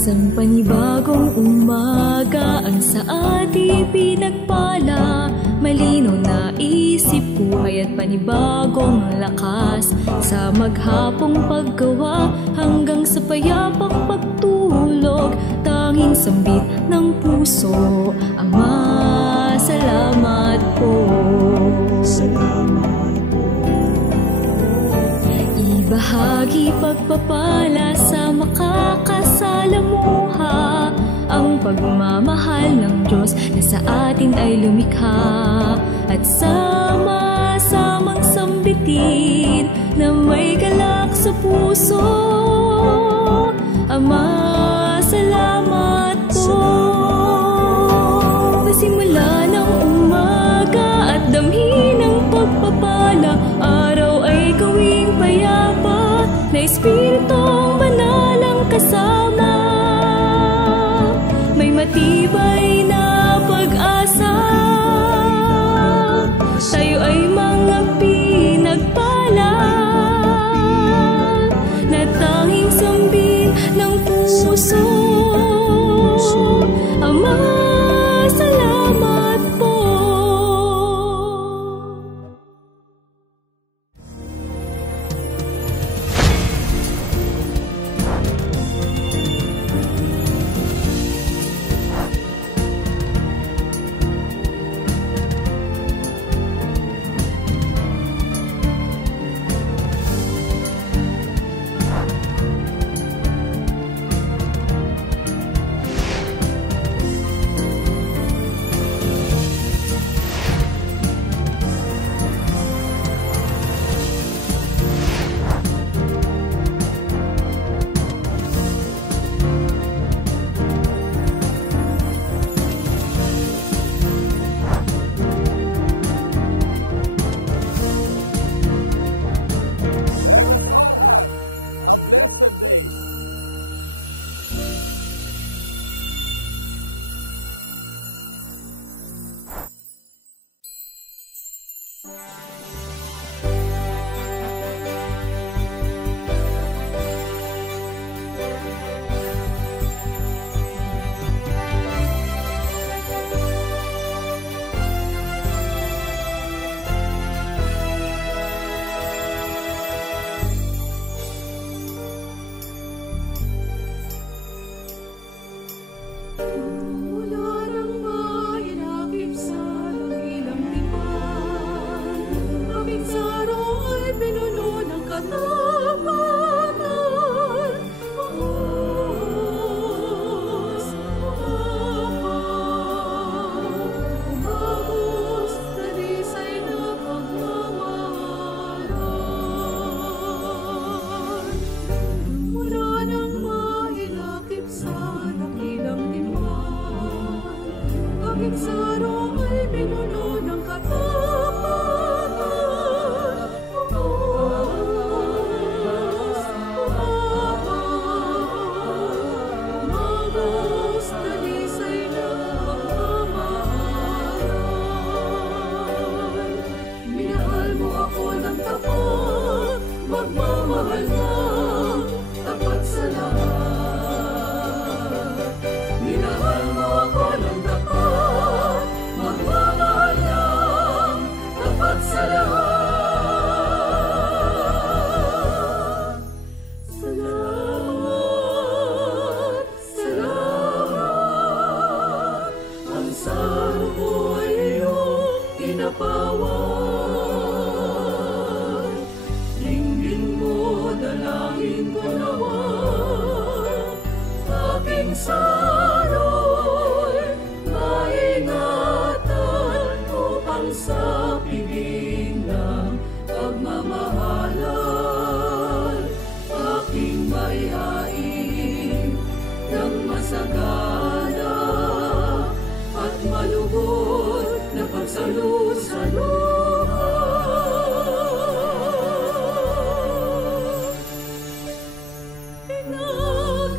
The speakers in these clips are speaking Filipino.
Isang panibagong umaga ang sa ating pinagpala. Malinaw na isip, buhay at panibagong lakas. Sa maghapong paggawa hanggang sa payapang pagtulog, tanging sambit ng puso, Ama, salamat po. Salamat po. Ibahagi pagpapala sa makakasalamuha, ang pagmamahal ng Diyos na sa atin ay lumikha. At sama-samang sambitin na may galak sa puso, Ama, salamat po. Pasimula ng umaga at damhin ng pagpapala, araw ay gawing payapa na Espiritong Banal ang kasama. May matibay na pag-asa, tayo ay mga pinagpala na tanging sambin ng puso, Ama, salamat po.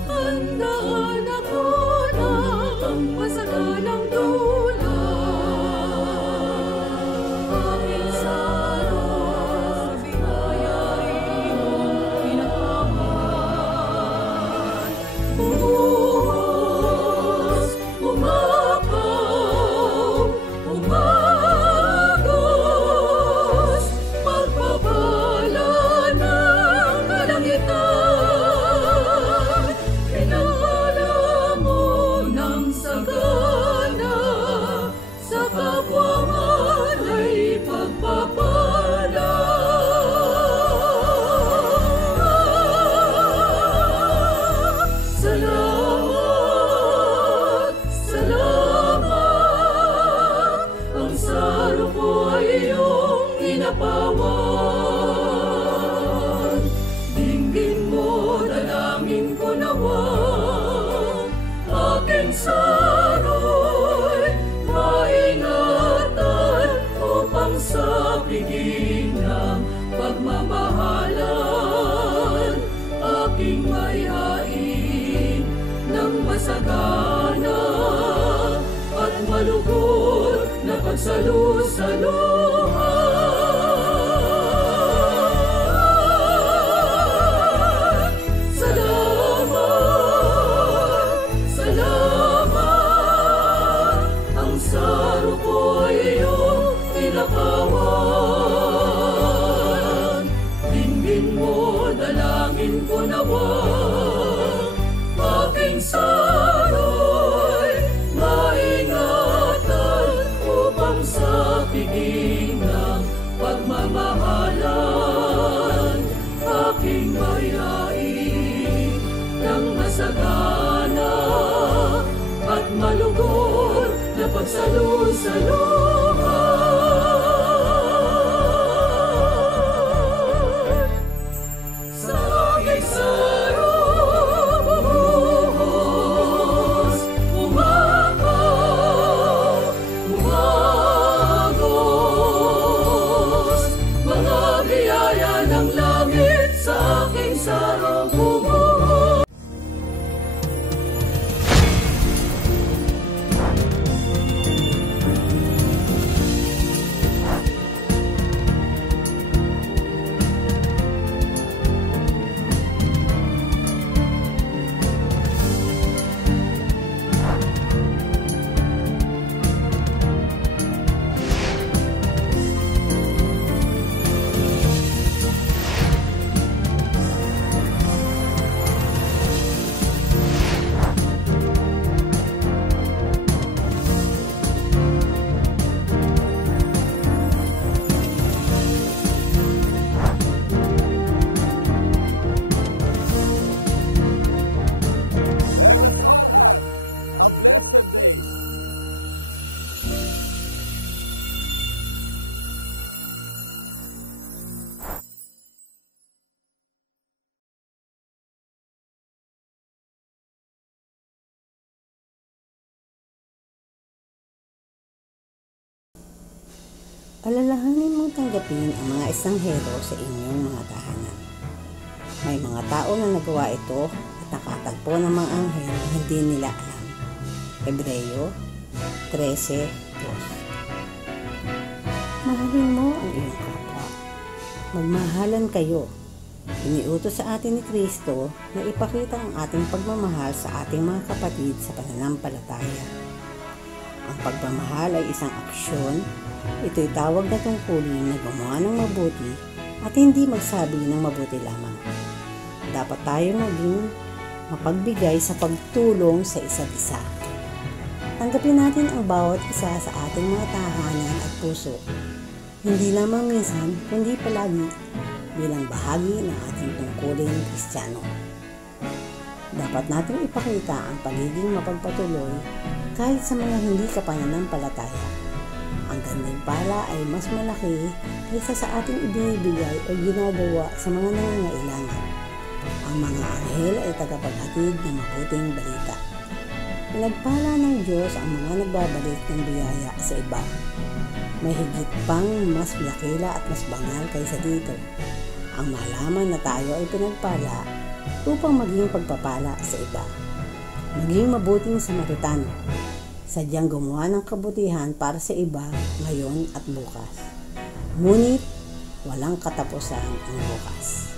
Pinaghandaan ako aking mayain ng masagana at malugod na pagsalusaluhan. Salamat, salamat, ang saro ko'y iyong tinapawan. Dinggin mo, dalangin ko nawa, aking saro'y maingatan upang sa piging ng pagmamahalan aking mayain ng masagana at malugod na pagsalusaluhan. Sa aking saro bumuhos, umakaw, umagos, mga biyaya ng langit sa aking saro bumuhos. Alalahanin mong tanggapin ang mga estanghero sa inyong mga tahanan. May mga tao na nagawa ito at nakatagpo ng mga anghel na hindi nila alam. Hebreo 13:2. Mahalin mo ang iyong kapwa. Magmahalan kayo. Iniutos sa atin ni Kristo na ipakita ang ating pagmamahal sa ating mga kapatid sa pananampalataya. Ang pagmamahal ay isang aksyon. Ito'y tawag na tungkulin na gumawa ng mabuti at hindi magsabi ng mabuti lamang. Dapat tayong maging mapagbigay sa pagtulong sa isa't isa. Tanggapin natin ang bawat isa sa ating mga tahanan at puso, hindi lamang minsan kundi palagi bilang bahagi ng ating tungkulin Kristiyano. Dapat nating ipakita ang pagiging mapagpatuloy kahit sa mga hindi kapananampalataya. Ang gantimpala ay mas malaki kaysa sa ating ibinibigay o ginagawa sa mga nangangailangan. Ang mga anghel ay tagapaghatid ng mabuting balita. Pinagpala ng Diyos ang mga nagbabalik ng biyaya sa iba. May higit pang mas dakila at mas banal kaysa dito. Ang malaman na tayo ay pinagpala upang maging pagpapala sa iba. Maging mabuting Samaritano. Sadyang gumawa ng kabutihan para sa iba ngayon at bukas. Ngunit walang katapusan ang bukas.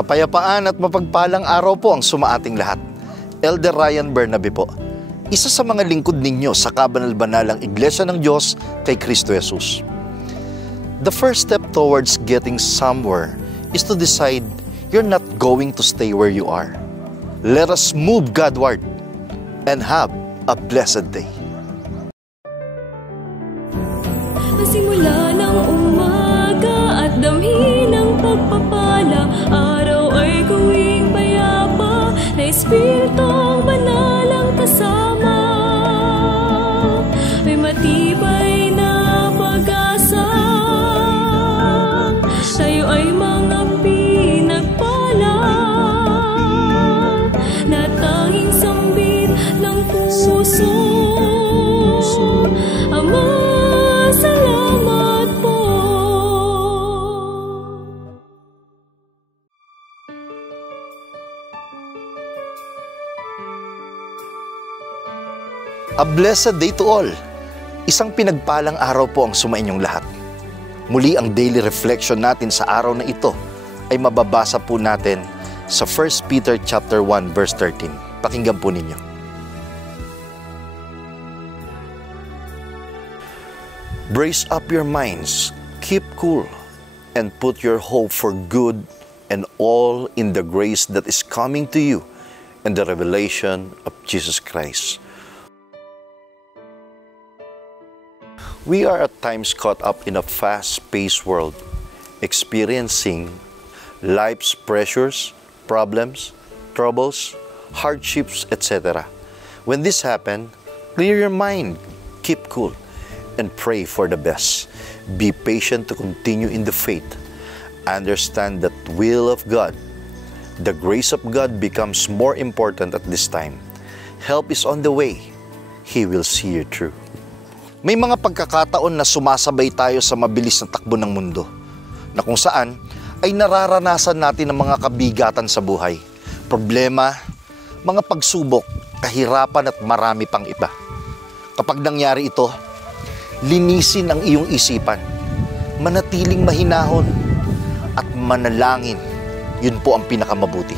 Kapayapaan at mapagpalang araw po ang sumaating lahat. Elder Ryan Bernabe po, isa sa mga lingkod ninyo sa kabanal-banalang Iglesia ng Diyos kay Kristo Jesus. The first step towards getting somewhere is to decide you're not going to stay where you are. Let us move Godward and have a blessed day. Simula ng umaga at damhin ng pagpapala, araw ay gawing payapa na Espiritong Banal ang kasama. May matibay na pag-asa, tayo ay mga pinagpala na tanging sambit ng puso. Ama, salamat po. A blessed day to all. Isang pinagpalang araw po ang sumainyong lahat. Muli ang daily reflection natin sa araw na ito ay mababasa po natin sa 1 Peter chapter 1 verse 13. Pakinggan po ninyo. Brace up your minds, keep cool, and put your hope for good and all in the grace that is coming to you and the revelation of Jesus Christ. We are at times caught up in a fast-paced world, experiencing life's pressures, problems, troubles, hardships, etc. When this happens, clear your mind, keep cool, and pray for the best. Be patient to continue in the faith. Understand that the will of God, the grace of God becomes more important at this time. Help is on the way. He will see you through. May mga pagkakataon na sumasabay tayo sa mabilis na takbo ng mundo, na kung saan ay nararanasan natin ang mga kabigatan sa buhay, problema, mga pagsubok, kahirapan at marami pang iba. Kapag nangyari ito, linisin ang iyong isipan, manatiling mahinahon at manalangin. Yun po ang pinakamabuti.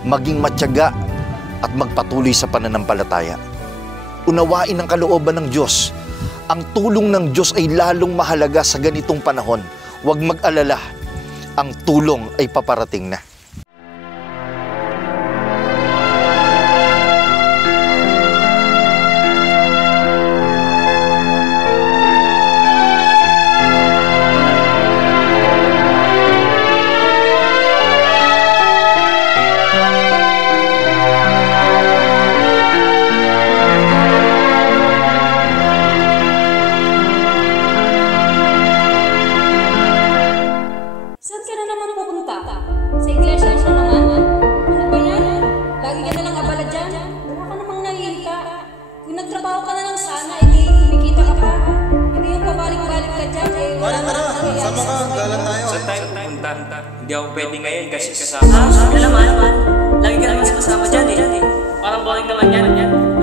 Maging matyaga at magpatuloy sa pananampalataya. Unawain ang kalooban ng Diyos. Ang tulong ng Diyos ay lalong mahalaga sa ganitong panahon. Huwag mag-alala, ang tulong ay paparating na. Hindi ako pwede ngayon kasi kasama. Alam mo, lagi ka naman sumasama dyan eh. Parang boring naman yan.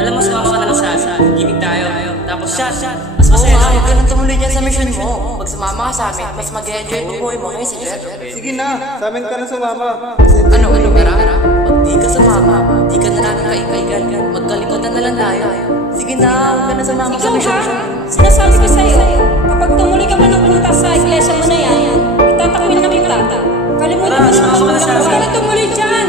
Alam mo, sumama ka na lang sa gimmick tayo. Tapos siya, mas masaya lang. Huwag ka nang tumuloy dyan sa mission mo. Pag sumama ka sa amin, mas mag-enjoy buhay mo kayo sa Diyos. Sige na, sa amin ka na sumama. Ano, Mera? Pag di ka sumama, di ka na namin kaibigan. Magkalikotan na lang tayo. Sige na, huwag ka na sumama sa mission. Sinasabi ko sa'yo, kapag tumuloy ka pa ng punta sa iglesia mo na yan, itatakwin na kita. Kalimutan mo sa mga lang. Huwag ka na tumuloy dyan!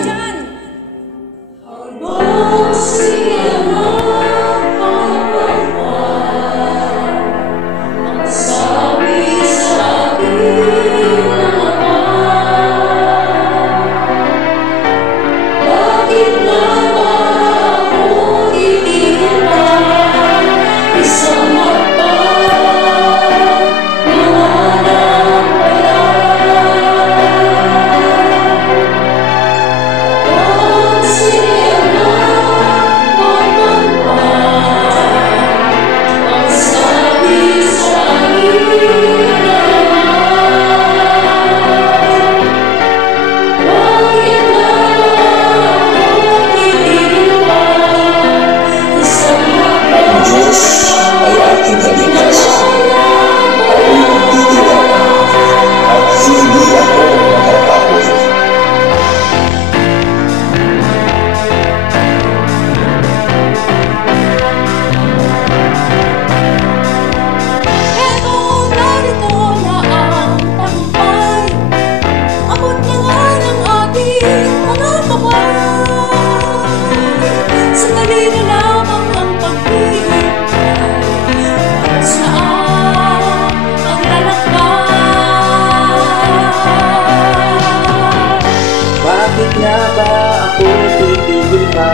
gulma,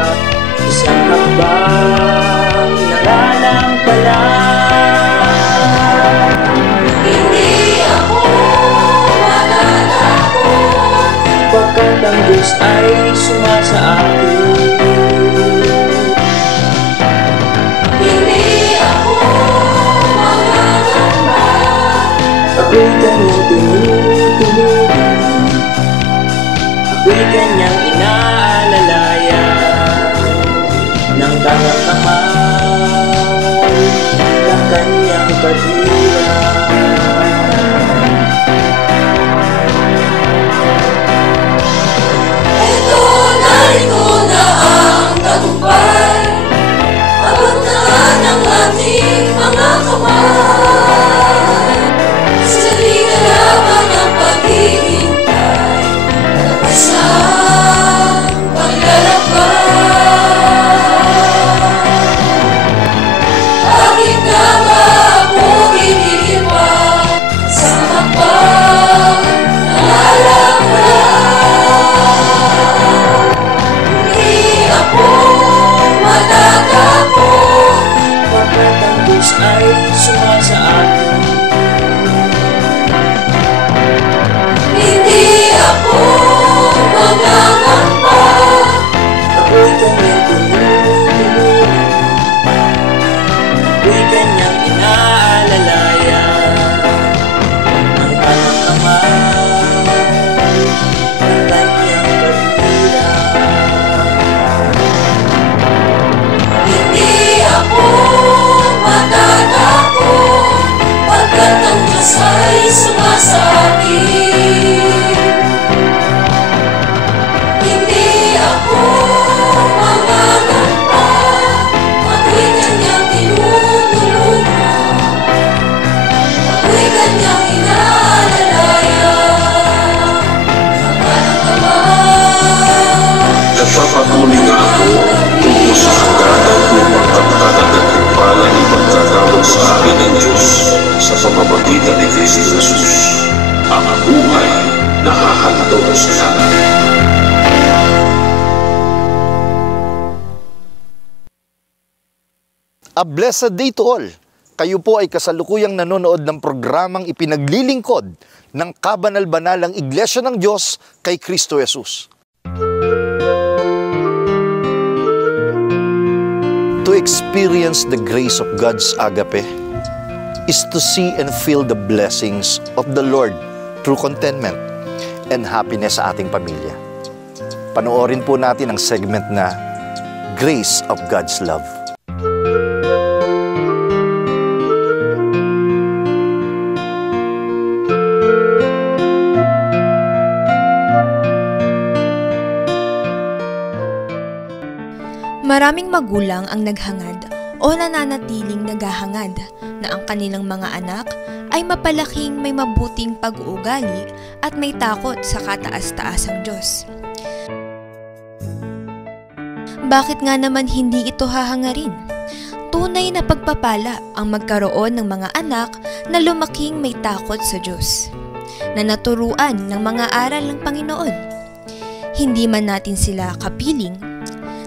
isang hakbang nangangampala. Hindi ako matatakot, pagkat ang Diyos ay sumasa akin. Hindi ako mangangamba, ako'y kanyang tinutulugan, ako'y kanyang inaalalaya ng tangang kamay ng kanyang katwiran. Narito na ang tagumpay, abot na ng ating mga kamay. Sali na lamang ang paghihintay, tapos ang paglalakbay. Bakit nga ba ako hinihil pa sa hakbang nangangampala? Matatakot, pagkat ang Diyos ay sumasa akin. hindi ako mangangamba, Ako'y kanyang tinutulugan, ako'y kanyang inaalalaya ng tangang kamay ng kanyang katwiran. hindi ako matatakot, pagkat ang Diyos ay sumasa akin. Hindi ako mangangamba, ako'y kanyang tinutulugan, ako'y kanyang inaalalaya ng kanang kamay. Nagpapatuloy nga ako tungo sa hangganan upang pagtatag at timpala ng pagkatawag sa akin ng Diyos sa pamamagitan ni Kristo Jesus, ang buhay na hahantong sa langit. A blessed day to all! Kayo po ay kasalukuyang nanonood ng programang ipinaglilingkod ng kabanal-banalang Iglesia ng Diyos kay Kristo Jesus. To experience the grace of God's agape is to see and feel the blessings of the Lord through contentment and happiness sa ating pamilya. Panoorin po natin ang segment na Grace of God's Love. Maraming magulang ang naghangad o nananatiling naghahangad na ang kanilang mga anak ay mapalaking may mabuting pag-uugali at may takot sa kataas-taasang Diyos. Bakit nga naman hindi ito hahangarin? Tunay na pagpapala ang magkaroon ng mga anak na lumaking may takot sa Diyos, na naturuan ng mga aral ng Panginoon. Hindi man natin sila kapiling,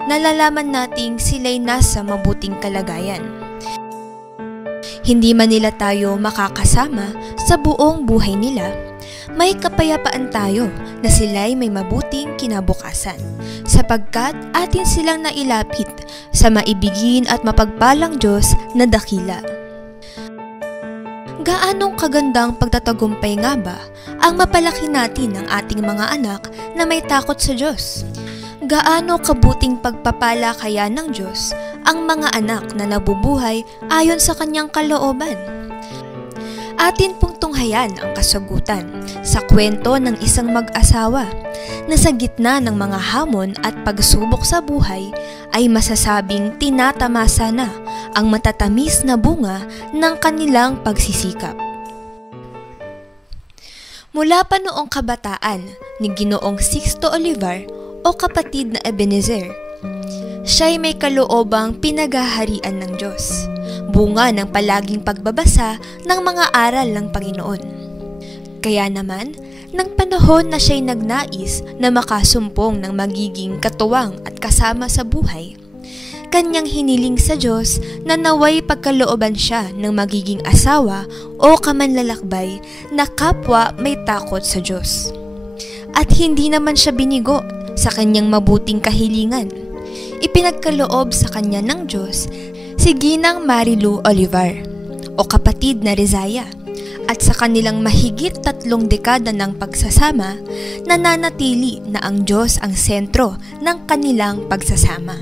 nalalaman nating sila'y nasa mabuting kalagayan. Hindi man nila tayo makakasama sa buong buhay nila, may kapayapaan tayo na sila'y may mabuting kinabukasan, sapagkat atin silang nailapit sa maibigin at mapagpalang Diyos na dakila. Gaanong kagandang pagtatagumpay nga ba ang mapalaki natin ang ating mga anak na may takot sa Diyos? Gaano kabuting pagpapala kaya ng Diyos ang mga anak na nabubuhay ayon sa kanyang kalooban? Atin pong tunghayan ang kasagutan sa kwento ng isang mag-asawa na sa gitna ng mga hamon at pagsubok sa buhay ay masasabing tinatamasa na ang matatamis na bunga ng kanilang pagsisikap. Mula pa noong kabataan ni Ginoong Sixto Olivar o kapatid na Ebenezer, siya'y may kaloobang pinaghaharian ng Diyos, bunga ng palaging pagbabasa ng mga aral ng Panginoon. Kaya naman, Nang panahon na siya'y nagnais na makasumpong ng magiging katuwang at kasama sa buhay, kanyang hiniling sa Diyos na naway pagkalooban siya ng magiging asawa o kamanlalakbay na kapwa may takot sa Diyos. At hindi naman siya binigo sa kanyang mabuting kahilingan. Ipinagkaloob sa kanya ng Diyos si Ginang Marilu Olivar o kapatid na Rizaya, at sa kanilang mahigit 3 dekada ng pagsasama, nananatili na ang Diyos ang sentro ng kanilang pagsasama.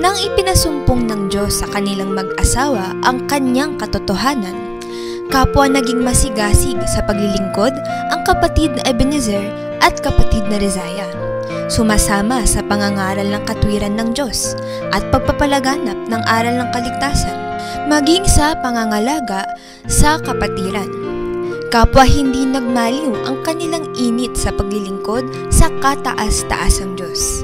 Nang ipinasumpong ng Diyos sa kanilang mag-asawa ang kanyang katotohanan, kapwa naging masigasig sa paglilingkod ang kapatid na Ebenezer at kapatid na Rizaya. Sumasama sa pangangaral ng katwiran ng Diyos at pagpapalaganap ng aral ng kaligtasan, maging sa pangangalaga sa kapatiran. Kapwa hindi nagmaliw ang kanilang init sa paglilingkod sa kataas-taasang Diyos.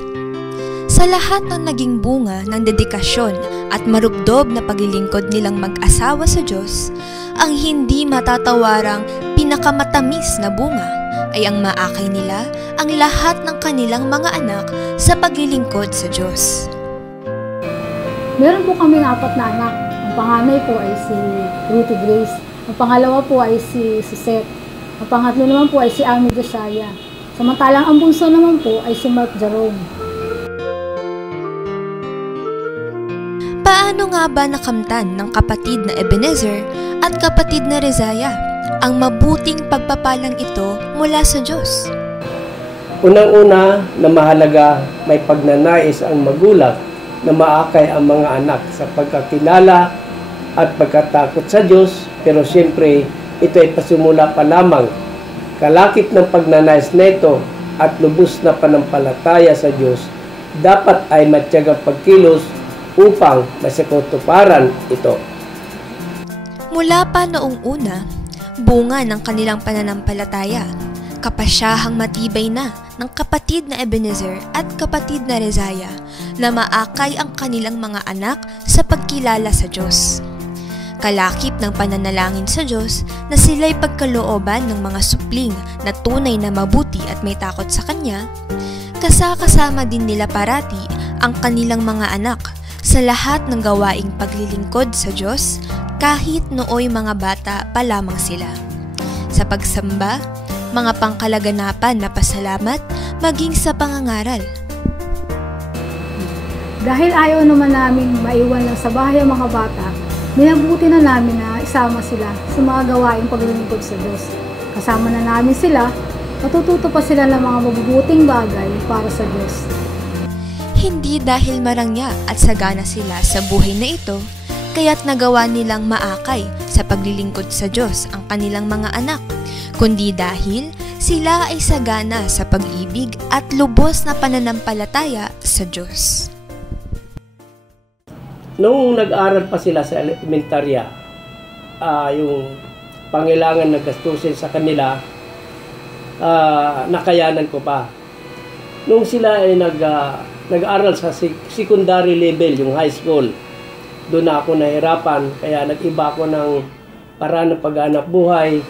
Sa lahat ng naging bunga ng dedikasyon at marubdob na paglilingkod nilang mag-asawa sa Diyos, ang hindi matatawarang pinakamatamis na bunga ay ang maakay nila ang lahat ng kanilang mga anak sa paglilingkod sa Diyos. Meron po kaming 4 na anak. Ang panganay po ay si Ruthie Grace. Ang pangalawa po ay si Seth. Ang pangatlo naman po ay si Amy Josiah. Samantalang ang bunso naman po ay si Mark Jerome. Paano nga ba nakamtan ng kapatid na Ebenezer at kapatid na Rizaya ang mabuting pagpapalang ito mula sa Diyos? Unang-una na mahalaga, may pagnanais ang magulang na maakay ang mga anak sa pagkakilala at pagkatakot sa Diyos, pero siyempre ito ay pasimula pa lamang. Kalakip ng pagnanais nito at lubos na panampalataya sa Diyos, dapat ay matyagang pagkilos upang masikutuparan ito. Mula pa noong una, bunga ng kanilang pananampalataya, kapasyahang matibay na ng kapatid na Ebenezer at kapatid na Rizaya na maakay ang kanilang mga anak sa pagkilala sa Diyos. Kalakip ng pananalangin sa Diyos na sila'y pagkalooban ng mga supling na tunay na mabuti at may takot sa Kanya, kasakasama din nila parati ang kanilang mga anak sa lahat ng gawaing paglilingkod sa Diyos kahit nooy mga bata pa lamang sila. Sa pagsamba, mga pangkalaganapan na pasalamat, maging sa pangangaral. Dahil ayaw naman namin maiwan lang sa bahay ang mga bata, minabuti na namin na isama sila sa mga gawaing paglilingkod sa Diyos. Kasama na namin sila, matututo pa sila ng mga mabubuting bagay para sa Diyos. Hindi dahil marangya at sagana sila sa buhay na ito, kaya't nagawa nilang maakay sa paglilingkod sa Diyos ang kanilang mga anak, kundi dahil sila ay sagana sa pag-ibig at lubos na pananampalataya sa Diyos. Noong nag-aral pa sila sa elementarya, yung pangailangan na gastusin sa kanila, nakayanan ko pa. Nung sila ay nag-aral sa secondary level, yung high school, doon na ako nahirapan, kaya nag-iba ako ng paraan ng paghanap buhay.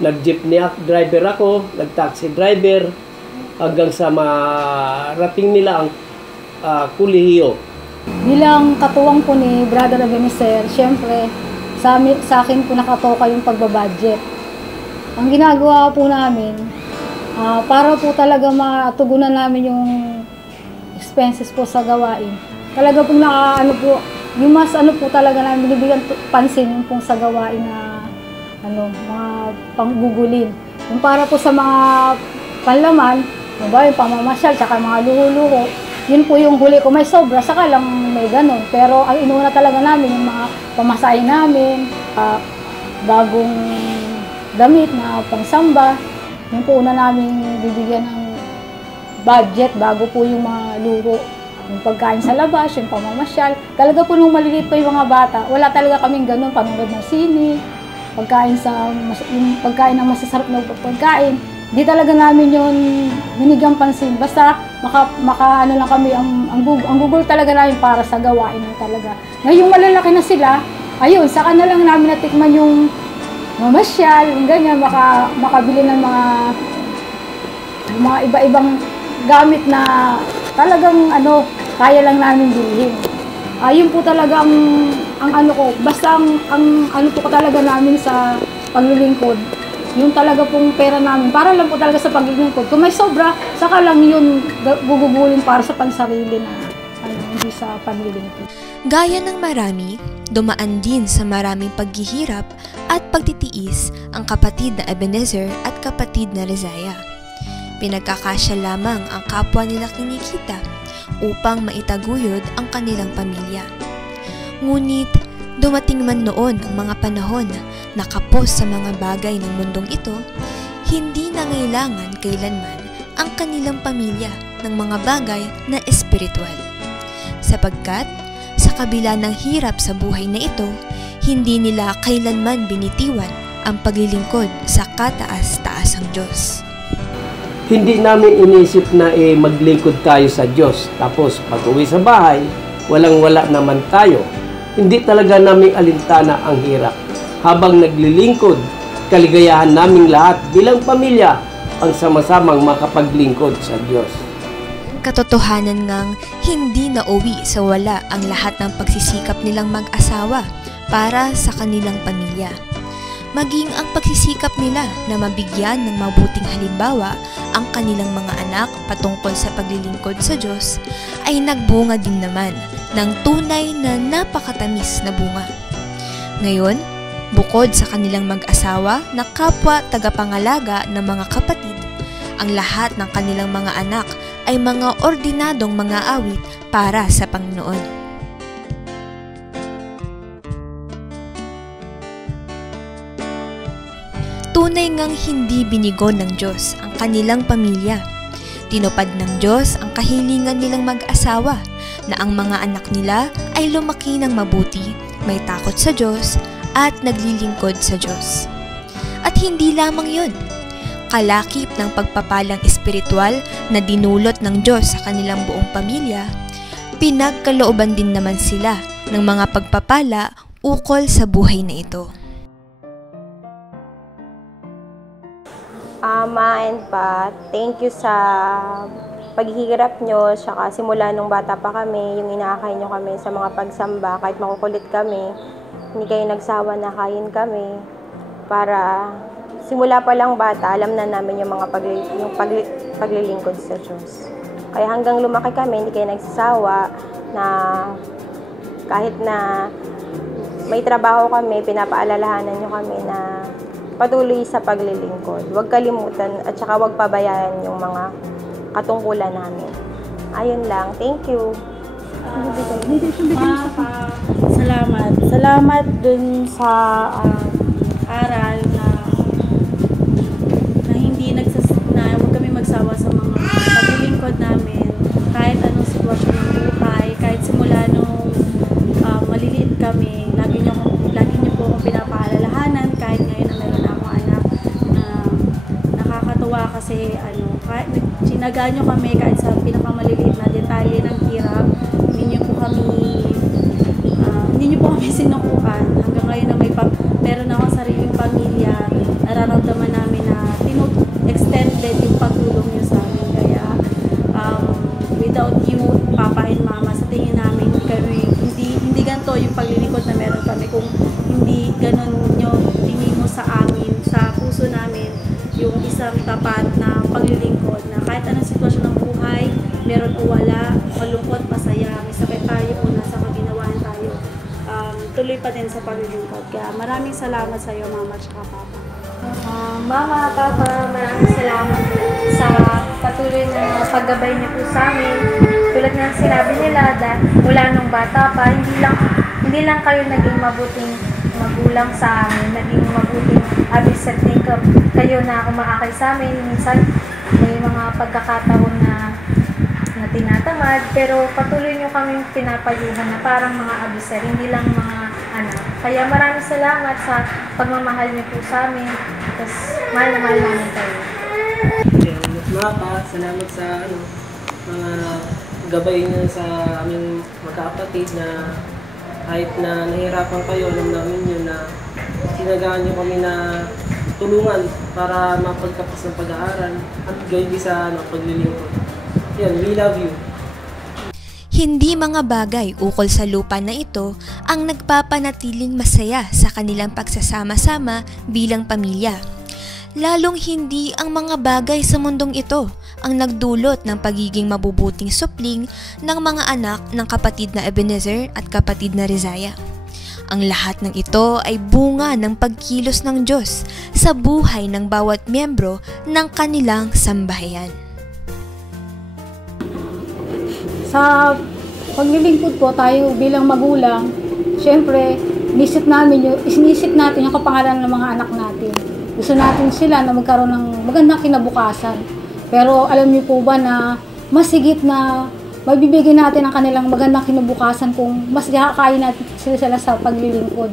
Nag-jeepney driver ako, nag-taxi driver, hanggang sa marating nila ang kolehiyo. Bilang katuwang po ni Brother Ebenezer, syempre, sa akin po nakatoka yung pagbabudget. Ang ginagawa po namin, para po talaga matugunan namin yung expenses po sa gawain. Talaga pong yung mas po talaga namin binibigyan pansin yung pong sa gawain na mga panggugulin. Yung para po sa mga panlaman, yung pamamasyal, tsaka mga luho-luho, yun po yung huli ko. May sobra, saka lang may ganun. Pero ang inuuna talaga namin, yung mga pamasahe namin, bagong damit na pangsamba, yun po una namin bibigyan ng budget bago po yung mga luho. Yung pagkain sa labas, yung pamamasyal. Talaga po nung maliliit pa yung mga bata, wala talaga kaming ganun, panonood ng sine, pagkain ng masasarap na pagkain. Di talaga namin yun binigyang pansin. Basta lang kami, ang gugol talaga namin para sa gawain lang talaga. Ngayong malalaki na sila, ayun, saka na lang namin natikman yung mamasyal, yung ganyan, makabili ng mga iba-ibang gamit na talagang kaya lang namin bilhin. Ayun po talaga ang ano ko, basta ang ano po talaga namin sa paglilingkod, yung talaga pong pera namin, para lang po talaga sa paglilingkod. Kung may sobra, saka lang yun gugugulin para sa pansarili na hindi sa paglilingkod. Gaya ng marami, dumaan din sa maraming paghihirap at pagtitiis ang kapatid na Ebenezer at kapatid na Rizaya. Pinagkakasya lamang ang kapwa nila kinikita upang maitaguyod ang kanilang pamilya. Ngunit dumating man noon ang mga panahon na kapos sa mga bagay ng mundong ito, hindi nangailangan kailanman ang kanilang pamilya ng mga bagay na espiritual. Sapagkat sa kabila ng hirap sa buhay na ito, hindi nila kailanman binitiwan ang paglilingkod sa kataas-taasang Diyos. Hindi namin inisip na maglingkod tayo sa Diyos. Tapos pag uwi sa bahay, walang-wala naman tayo. Hindi talaga namin alintana ang hirap. Habang naglilingkod, kaligayahan naming lahat bilang pamilya ang sama-samang makapaglingkod sa Diyos. Katotohanan ngang hindi nauwi sa wala ang lahat ng pagsisikap nilang mag-asawa para sa kanilang pamilya. Maging ang pagsisikap nila na mabigyan ng mabuting halimbawa ang kanilang mga anak patungkol sa paglilingkod sa Diyos ay nagbunga din naman ng tunay na napakatamis na bunga. Ngayon, bukod sa kanilang mag-asawa na kapwa tagapangalaga ng mga kapatid, ang lahat ng kanilang mga anak ay mga ordinadong mga awit para sa Panginoon. Tunay ngang hindi binigo ng Diyos ang kanilang pamilya. Tinupad ng Diyos ang kahilingan nilang mag-asawa na ang mga anak nila ay lumaki ng mabuti, may takot sa Diyos at naglilingkod sa Diyos. At hindi lamang yun, kalakip ng pagpapalang espiritual na dinulot ng Diyos sa kanilang buong pamilya, pinagkalooban din naman sila ng mga pagpapala ukol sa buhay na ito. Ma and Pa, thank you sa paghihirap nyo, saka simula nung bata pa kami, yung inaakay nyo kami sa mga pagsamba, kahit makukulit kami, hindi kayo nagsawa na kain kami, para simula pa lang bata, alam na namin yung mga paglilingkod sa Diyos. Kaya hanggang lumaki kami, hindi kayo nagsasawa na kahit na may trabaho kami, pinapaalalahanan nyo kami na patuloy sa paglilingkod. Huwag kalimutan at saka huwag pabayaan yung mga katungkulan namin. Ayun lang. Thank you. Salamat. Salamat dun sa aral na hindi na huwag kami magsawa sa mga paglilingkod namin. Kahit anong sitwasyon ng buhay, kahit simula nung maliliit kami, lagi niyo po akong pinapaalalahanan kahit ngayon na meron akong anak na nakakatuwa kasi kahit sinaga nyo kami kahit sa pinakamaliliit na detalye ng hirap, hindi nyo po kami sinukuan. Hanggang ngayon na meron akong sariling pamilya, nararamdaman namin na extended yung pagtulong nyo sa amin. Kaya without you, Papa and Mama, sa tingin namin hindi ganito yung paglilingkod na meron kami kung hindi ganun nyo tingin mo sa amin, sa puso namin, yung isang tapat na paglilingkod na kahit anong sitwasyon ng buhay, meron o wala, malungkot, masaya, may sakit tayo o nasa maginawahan tayo, tuloy pa din sa paglilingkod. Kaya maraming salamat sa iyo, Mama at Papa. Mama, Papa, maraming salamat sa patuloy na paggabay niyo po sa amin. Tulad ng sinabi nila, mula nung bata pa, hindi lang kayo naging mabuting magulang sa amin, naging mabuting abiset din kayo na umaakay sa amin. Minsan may mga pagkakataon na tinatamad, pero patuloy nyo kaming pinapayuhan na parang mga abiser, hindi lang mga anak. Kaya maraming salamat sa pagmamahal niyo po sa amin. Tapos mahal na mahal namin kayo. Salamat sa mga gabay niyo sa aming magkakapatid na Kahit na nahihirapan kayo, alam namin yun na sinagaan nyo kami na tulungan para mapagtapos ng pag-aaral at gayon din sa paglilingkod. Yan, we love you. Hindi mga bagay ukol sa lupa na ito ang nagpapanatiling masaya sa kanilang pagsasama-sama bilang pamilya. Lalong hindi ang mga bagay sa mundong ito ang nagdulot ng pagiging mabubuting supling ng mga anak ng kapatid na Ebenezer at kapatid na Rizaya. Ang lahat ng ito ay bunga ng pagkilos ng Diyos sa buhay ng bawat miyembro ng kanilang sambahayan. Sa paglilingkod po tayo bilang magulang, syempre, inisip natin yung kapangalan ng mga anak natin. Gusto natin sila na magkaroon ng magandang kinabukasan. Pero alam niyo po ba na mas higit na mabibigyan natin ang kanilang magandang kinabukasan kung mas ihakain natin sila sa paglilingkod.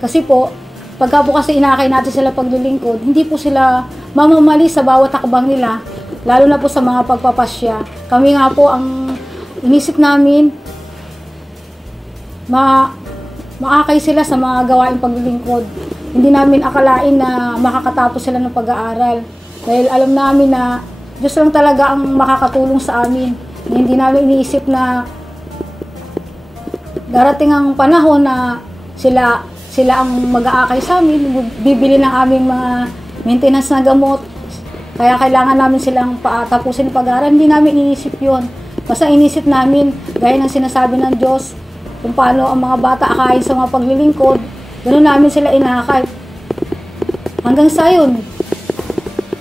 Kasi po, pagka po kasi inakay natin sila paglilingkod, hindi po sila mamamali sa bawat takbang nila, lalo na po sa mga pagpapasya. Kami nga po ang inisip namin, maakay sila sa mga gawaing paglilingkod. Hindi namin akalain na makakatapos sila ng pag-aaral. Dahil alam namin na Diyos lang talaga ang makakatulong sa amin. Hindi namin iniisip na darating ang panahon na sila ang mag-aakay sa amin, bibili ng aming mga maintenance na gamot. Kaya kailangan namin silang tapusin pag-aaral. Hindi namin iniisip yon. Basta inisip namin, gaya ng sinasabi ng Diyos, kung paano ang mga bata akayin sa mga paglilingkod, ganoon namin sila inakay. Hanggang sa yun,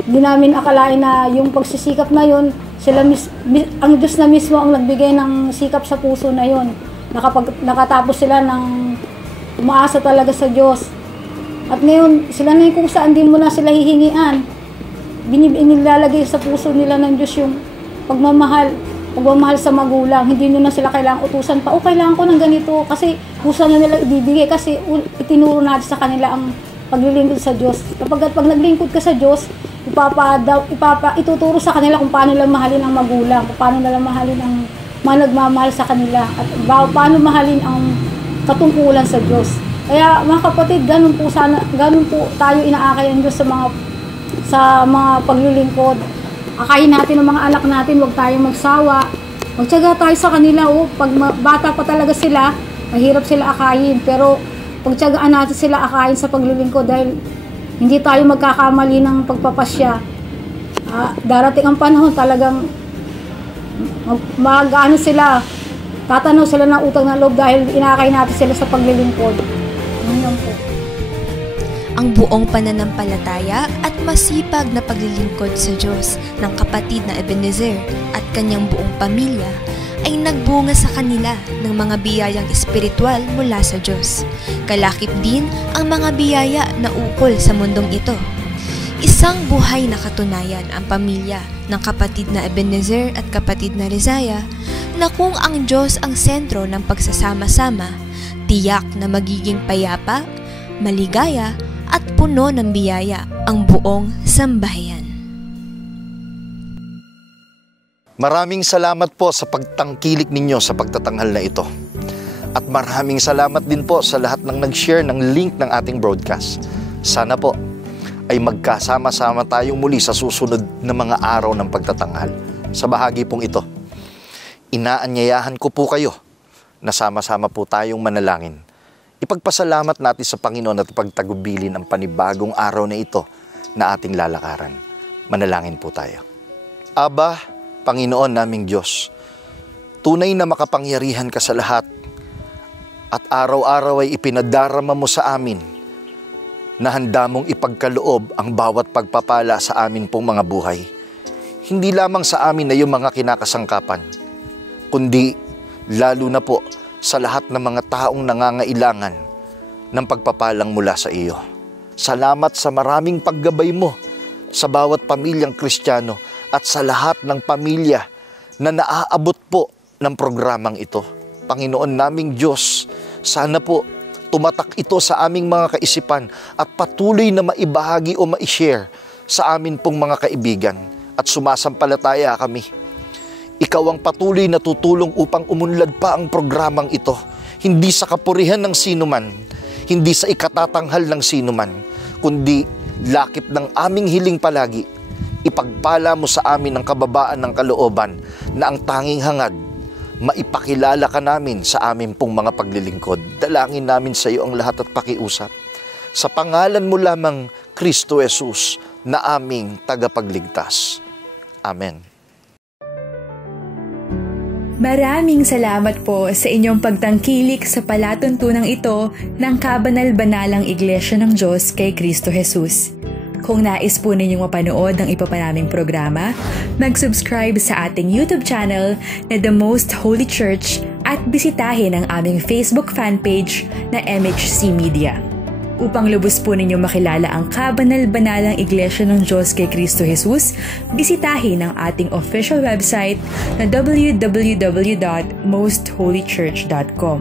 hindi namin akalain na yung pagsisikap na yun, ang Diyos na mismo ang nagbigay ng sikap sa puso na yun. Nakatapos sila ng umaasa talaga sa Diyos. At ngayon, sila na yung kung saan din mo na sila hihingian. Inilalagay sa puso nila ng Diyos yung pagmamahal sa magulang. Hindi nyo na sila kailangang utusan pa, kailangan ko ng ganito. Kasi puso na nila ibibigay kasi itinuro natin sa kanila ang paglilingkod sa Diyos. Kapag naglingkod ka sa Diyos, ituturo sa kanila kung paano lang mahalin ang magulang, kung paano lang mahalin ang mga nagmamahal sa kanila, at paano mahalin ang katungkulan sa Diyos. Kaya mga kapatid, ganun po tayo inaakay ang Diyos sa mga paglilingkod. Akayin natin ang mga anak natin, huwag tayong magsawa. Magtiyaga tayo sa kanila, pag bata pa talaga sila, mahirap sila akayin. Pero pagtiyagaan natin sila akayin sa paglilingkod dahil hindi tayo magkakamali ng pagpapasya. Darating ang panahon talagang sila, tatanaw sila ng utang na loob dahil inakay natin sila sa paglilingkod. Yun po. Ang buong pananampalataya at masipag na paglilingkod sa Diyos ng kapatid na Ebenezer at kanyang buong pamilya ay nagbunga sa kanila ng mga biyayang espiritual mula sa Diyos. Kalakip din ang mga biyaya na ukol sa mundong ito. Isang buhay na katunayan ang pamilya ng kapatid na Ebenezer at kapatid na Rizaya na kung ang Diyos ang sentro ng pagsasama-sama, tiyak na magiging payapa, maligaya, at puno ng biyaya ang buong sambahayan. Maraming salamat po sa pagtangkilik ninyo sa pagtatanghal na ito. At maraming salamat din po sa lahat ng nag-share ng link ng ating broadcast. Sana po ay magkasama-sama tayong muli sa susunod na mga araw ng pagtatanghal. Sa bahagi pong ito, inaanyayahan ko po kayo na sama-sama po tayong manalangin. Ipagpasalamat natin sa Panginoon at ipagtagubilin ang panibagong araw na ito na ating lalakaran. Manalangin po tayo. Aba, Panginoon naming Diyos, tunay na makapangyarihan ka sa lahat at araw-araw ay ipinadarama mo sa amin na handa mong ipagkaloob ang bawat pagpapala sa amin pong mga buhay. Hindi lamang sa amin na yung mga kinakasangkapan, kundi lalo na po sa lahat ng mga taong nangangailangan ng pagpapalang mula sa iyo. Salamat sa maraming paggabay mo sa bawat pamilyang Kristiyano at sa lahat ng pamilya na naaabot po ng programang ito. Panginoon naming Diyos, sana po tumatak ito sa aming mga kaisipan at patuloy na maibahagi o ma-share sa amin pong mga kaibigan at sumasampalataya kami. Ikaw ang patuloy na tutulong upang umunlad pa ang programang ito. hindi sa kapurihan ng sinuman, hindi sa ikatatanghal ng sinuman, kundi lakip ng aming hiling palagi, ipagpala mo sa amin ang kababaan ng kalooban na ang tanging hangad, maipakilala ka namin sa amin pong mga paglilingkod. Dalangin namin sa iyo ang lahat at pakiusap. Sa pangalan mo lamang, Kristo Jesus, na aming tagapagligtas. Amen. Maraming salamat po sa inyong pagtangkilik sa palatuntunang ito ng Kabanal-Banalang Iglesia ng Diyos kay Kristo Jesus. Kung nais po ninyong mapanood ng iba pa naming programa, mag-subscribe sa ating YouTube channel na The Most Holy Church at bisitahin ang aming Facebook fanpage na MHC Media. Upang lubos po ninyong makilala ang Kabanal-Banalang Iglesia ng Diyos kay Kristo Jesus, bisitahin ang ating official website na www.mostholychurch.com.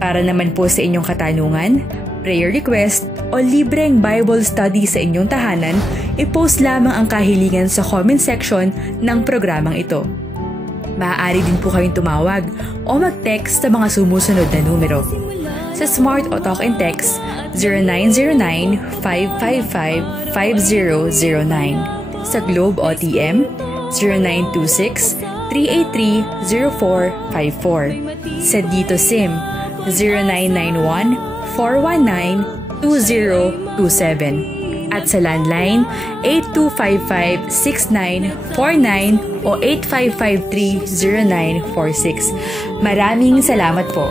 Para naman po sa inyong katanungan, prayer request, o libreng Bible study sa inyong tahanan, i-post lamang ang kahilingan sa comment section ng programang ito. Maaari din po kayong tumawag o mag-text sa mga sumusunod na numero. Sa Smart o Talk and Text, 0909-555-5009. Sa Globe o TM, 0926-383-0454. Sa Dito SIM, 0991-419-2027. At sa landline, 8255-6949 o 8553-0946. Maraming salamat po.